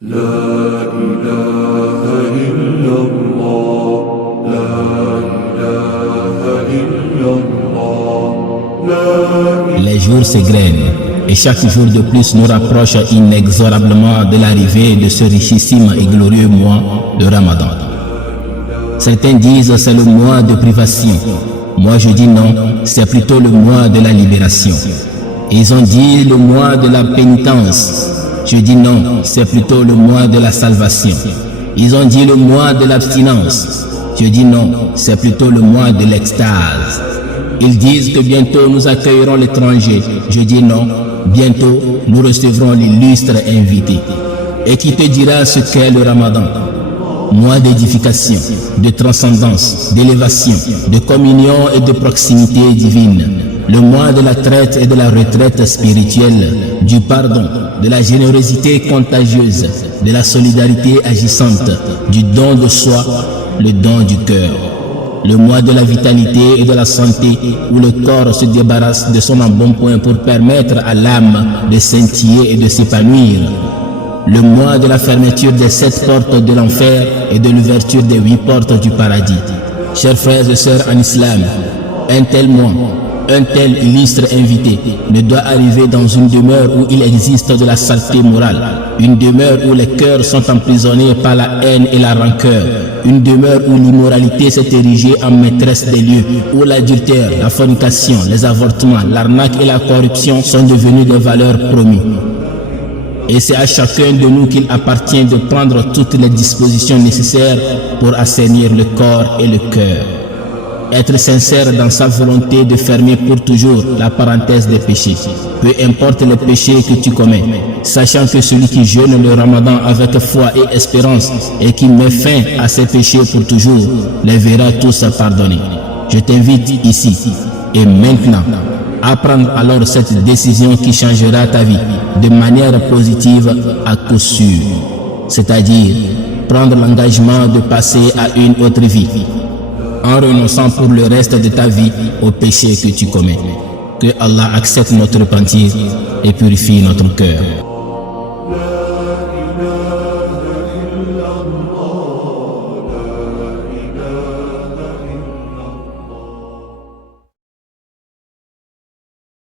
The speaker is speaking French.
Les jours s'égrènent et chaque jour de plus nous rapproche inexorablement de l'arrivée de ce richissime et glorieux mois de Ramadan. Certains disent c'est le mois de privation. Moi je dis non, c'est plutôt le mois de la libération. Ils ont dit le mois de la pénitence. Je dis non, c'est plutôt le mois de la salvation. Ils ont dit le mois de l'abstinence. Je dis non, c'est plutôt le mois de l'extase. Ils disent que bientôt nous accueillerons l'étranger. Je dis non, bientôt nous recevrons l'illustre invité. Et qui te dira ce qu'est le Ramadan? Mois d'édification, de transcendance, d'élévation, de communion et de proximité divine. Le mois de la traite et de la retraite spirituelle, du pardon, de la générosité contagieuse, de la solidarité agissante, du don de soi, le don du cœur. Le mois de la vitalité et de la santé, où le corps se débarrasse de son embonpoint pour permettre à l'âme de scintiller et de s'épanouir. Le mois de la fermeture des 7 portes de l'enfer et de l'ouverture des 8 portes du paradis. Chers frères et sœurs en islam, un tel mois, un tel illustre invité ne doit arriver dans une demeure où il existe de la saleté morale, une demeure où les cœurs sont emprisonnés par la haine et la rancœur, une demeure où l'immoralité s'est érigée en maîtresse des lieux, où l'adultère, la fornication, les avortements, l'arnaque et la corruption sont devenus des valeurs promues. Et c'est à chacun de nous qu'il appartient de prendre toutes les dispositions nécessaires pour assainir le corps et le cœur. Être sincère dans sa volonté de fermer pour toujours la parenthèse des péchés, peu importe les péchés que tu commets, sachant que celui qui jeûne le Ramadan avec foi et espérance et qui met fin à ses péchés pour toujours, les verra tous pardonnés. Je t'invite ici et maintenant à prendre alors cette décision qui changera ta vie de manière positive à coup sûr, c'est-à-dire prendre l'engagement de passer à une autre vie, en renonçant pour le reste de ta vie aux péchés que tu commets. Que Allah accepte notre repentir et purifie notre cœur.